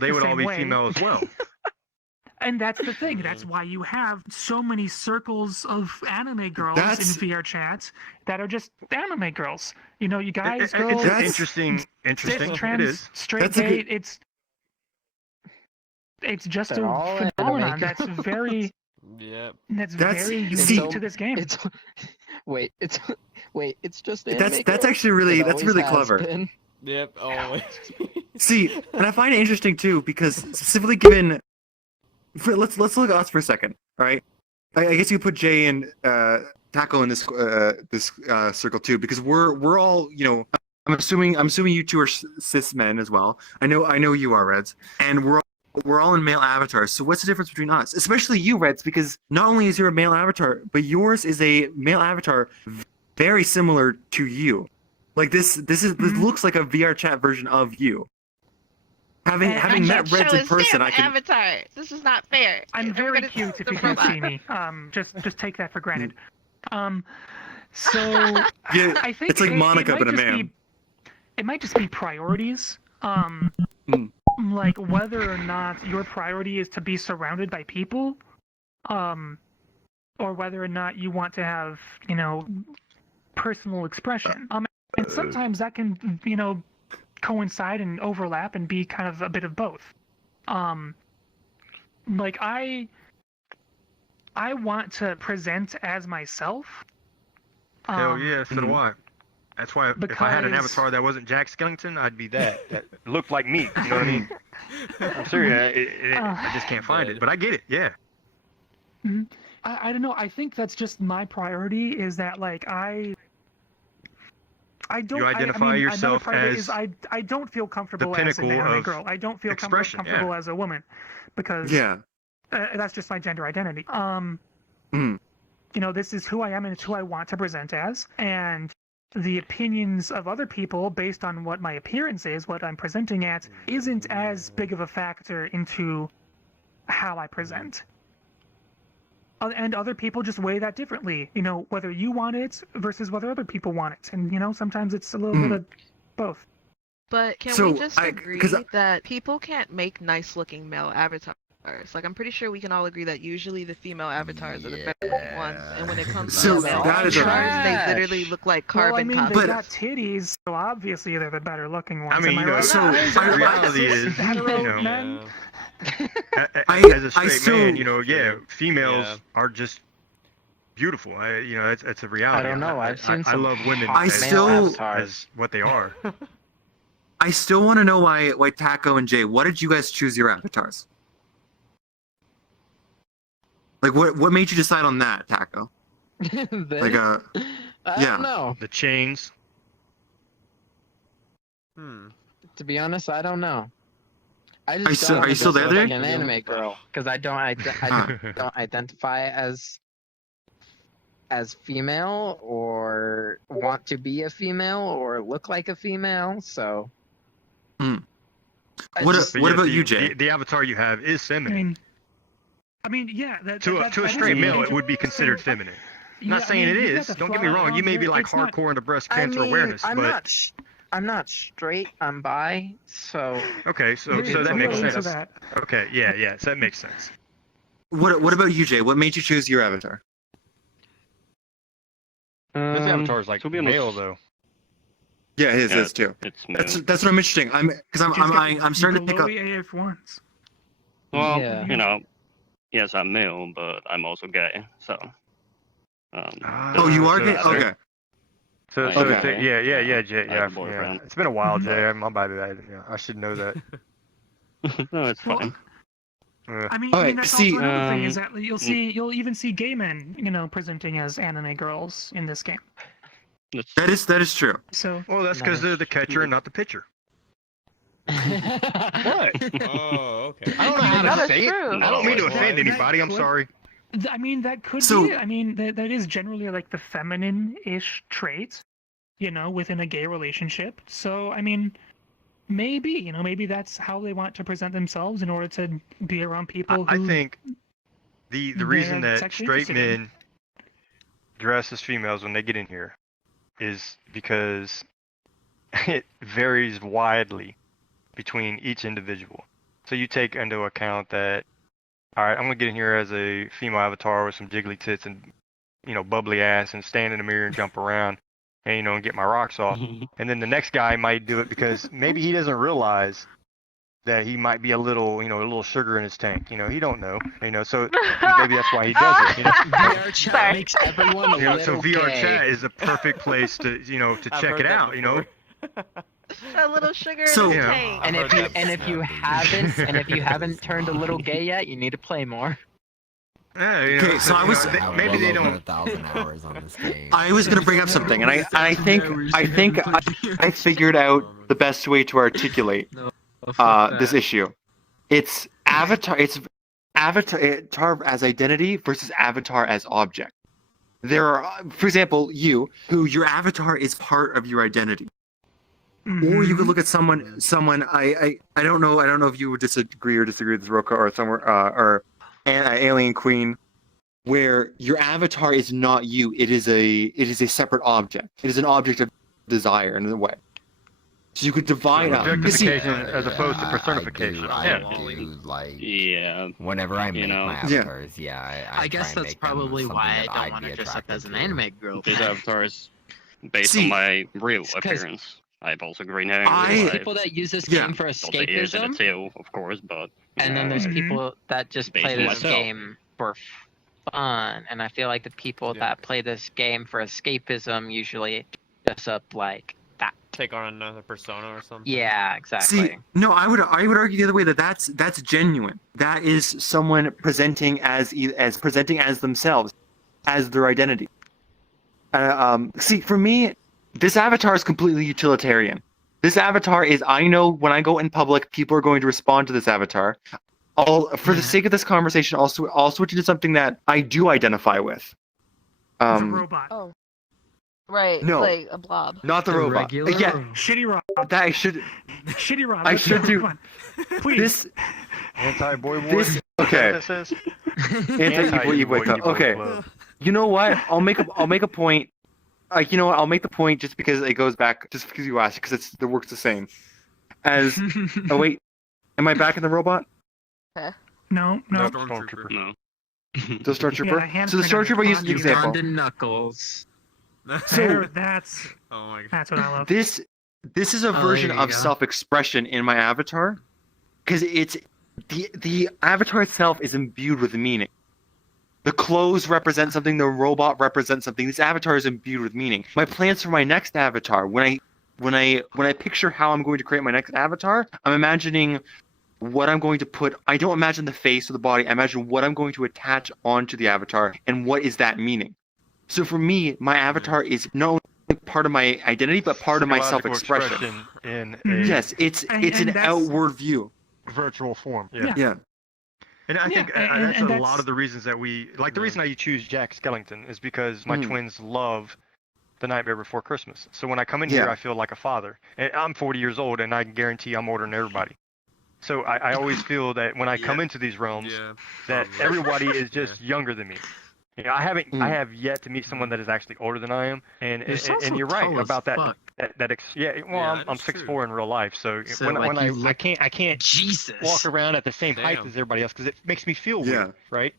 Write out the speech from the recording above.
they would all same be way. female as well. And that's the thing. That's why you have so many circles of anime girls That's- in VRChat that are just anime girls. You know, you guys, It's girls, interesting. cis, It trans, is. straight, That's a gay. good- It's just They're a all phenomenon anime that's very Yep. That's- very unique see- to this game. It's it's just anime That's girls? actually really It that's always really has clever. been. Yep. Always. See, and I find it interesting too because specifically given, let's look at us for a second, all right? I guess you put Jay and Taco in this circle too because we're all I'm assuming you two are cis men as well. I know you are, Reds, and we're all in male avatars. So what's the difference between us, especially you, Reds? Because not only is your a male avatar, but yours is a male avatar very similar to you. Like this looks like a VRChat version of you. Having met Reds in person, I can. Avatar. This is not fair. I'm very cute if you can't see me. Just take that for granted. So Yeah, I think it's like Monica, but a might just man. it might just be priorities. Like whether or not your priority is to be surrounded by people, or whether or not you want to have, personal expression. And sometimes that can, coincide and overlap and be kind of a bit of both. Like I want to present as myself. Hell yeah, so do I. That's why if I had an because- avatar that wasn't Jack Skellington, I'd be that. That looked like me. You know what I mean? I'm serious. I just can't find it, but I get it. Yeah. I don't know. I think that's just my priority. Is that like I don't. You identify I mean, yourself another part of it as is I don't feel comfortable as an pinnacle anime of girl. I don't feel expression, comfortable as a woman because Yeah. that's just my gender identity. This is who I am and it's who I want to present as, and the opinions of other people based on what my appearance is, what I'm presenting at, isn't as big of a factor into how I present. And other people just weigh that differently, whether you want it versus whether other people want it. And, sometimes it's a little bit of both. But can So, we just agree 'cause that people can't make nice-looking male avatars? Like, I'm pretty sure we can all agree that usually the female avatars are the better ones, and when it comes So, to male that is a- avatars, they Trash. literally look like carbon They copies. got titties, so obviously they're the better looking ones. I mean, Am I right? so the reality is, Hetero men? as a straight still- man, females Yeah. are just beautiful. It's a reality. I don't know. I've seen I some love women hot I as, still- male as avatars. what they are. I still want to know why Taco and Jay, what did you guys choose your avatars? Like what made you decide on that, Taco? Like I yeah. don't know. The chains. To be honest, I don't know. I Are you just still- don't are you still look there? like an anime girl because I don't don't identify as female or want to be a female or look like a female. So. I What just- But what yeah, about the, you, Jay? The avatar you have is I feminine. mean, yeah. To a straight male, it would be considered feminine. I'm not saying it is. Don't get me wrong. You may be like hardcore into breast cancer awareness, I'm but not straight. I'm bi. So. okay, so It's that a makes little into sense. that. Okay, yeah, so that makes sense. What about you, Jay? What made you choose your avatar? This avatar is like to be honest- male though. Yeah, his Yeah, is too. It's male. That's what I'm interesting. I'm starting to pick up. Below AF ones. Well, Yeah. Yes, I'm male, but I'm also gay. So. Oh, you are gay? matter. Okay. So, Okay. yeah, Jay, I have a yeah. boyfriend. It's been a while, Jay. My bad. Yeah, I should know that. No, it's fine. I mean, Alright, that's see, also another thing is um, that you'll even see gay men, presenting as anime girls in this game. That is true. So Well, that's because they're the catcher and not the pitcher. What? Oh, okay. I don't know how That to is say it. true. I don't mean to What? offend anybody. I'm That sorry. I mean, that could So- be. I mean, that is generally like the feminine-ish trait, within a gay relationship. So, I mean, maybe, maybe that's how they want to present themselves in order to be around people I who. think the they reason are that sexually straight interested in. men dress as females when they get in here is because it varies widely between each individual. So you take into account that, all right, I'm gonna get in here as a female avatar with some jiggly tits and, bubbly ass and stand in the mirror and jump around and, and get my rocks off. And then the next guy might do it because maybe he doesn't realize that he might be a little sugar in his tank. He don't know. So maybe that's why he does it. VRChat Sorry. makes everyone a So little VRChat gay. is a perfect place to to I've check heard it that out. before. A little sugar So- in the Yeah. tank. And I've if heard you that and if you before. haven't turned a little gay yet, you need to play more. Yeah, Okay, so I was- maybe they don't. 1,000 hours on this game. I was gonna bring up something, and I think I figured out the best way to articulate this issue. It's avatar. It's avatar as identity versus avatar as object. There are, for example, your avatar is part of your identity. Or you could look at someone. I don't know. I don't know if you would disagree with Roka or somewhere or Alien Queen, where your avatar is not you. It is a separate object. It is an object of desire in a way. So you could divide up. You see- Objectification as opposed to personification. I Yeah. do, like, Yeah. whenever I make know. my Yeah. avatars, I I guess try and that's make them probably something why I that don't I'd want be to dress up attracted as an to. anime girl. This avatar is based See, on my real 'cause appearance. I have also green hair in I- real There's life. people that use this Yeah. game for Also ears and a escapism, tail, of course, but and then there's Mhm. people that just Based play on this myself. game for fun. And I feel like the people Yeah. that play this game for escapism usually dress up like that. Take on another persona or something. Yeah, exactly. See, no, I would argue the other way that's genuine. That is someone presenting as presenting as themselves, as their identity. See, for me, this avatar is completely utilitarian. This avatar is, I know when I go in public, people are going to respond to this avatar. For the sake of this conversation, I'll switch into something that I do identify with. It's a robot. Oh. Right. No. Like a blob. Not the robot. Regular Yeah, Shitty Rob. that I should. Shitty Rob. I let's should go. do- Come on. Please. This Anti-boy war. This- Is that okay. what that says? Anti-Evil Club. Okay. Club. You know what? I'll make a point. You know what? I'll make the point just because it goes back, just because you asked, because it works the same. As oh wait, am I back in the robot? No. Stormtrooper. no. The Stormtrooper. Yeah, so the Stormtrooper uses the example. Bonded Knuckles. There, that's Oh my god. that's what I love. This is a Oh, version there you of go. self-expression in my avatar, because it's the avatar itself is imbued with meaning. The clothes represent something. The robot represents something. This avatar is imbued with meaning. My plans for my next avatar, when I picture how I'm going to create my next avatar, I'm imagining what I'm going to put. I don't imagine the face or the body. I imagine what I'm going to attach onto the avatar and what is that meaning. So for me, my avatar is not only part of my identity, but part of my Psychological self-expression. in Mhm. a Yes, it's And an that's- outward view. virtual form. Yeah. Yeah. And I Yeah, think and that's a that's- lot of the reasons that we like. The reason I choose Jack Skellington is because my Mhm. twins love The Nightmare Before Christmas. So when I come in Yeah. here, I feel like a father. And I'm 40 years old, and I can guarantee I'm older than everybody. So I always feel that when I come Yeah. into these realms, Yeah. that probably. everybody is just younger than me. I Mm. have yet to meet someone that is actually older than I am. And You're also you're right tall as about that. fuck. Yeah. Well, Yeah, I'm that's 6'4" true. in real life. So, So, when like, I you look- can't Jesus. walk around at the same height Damn. as everybody else because it makes me feel weird, Yeah. right?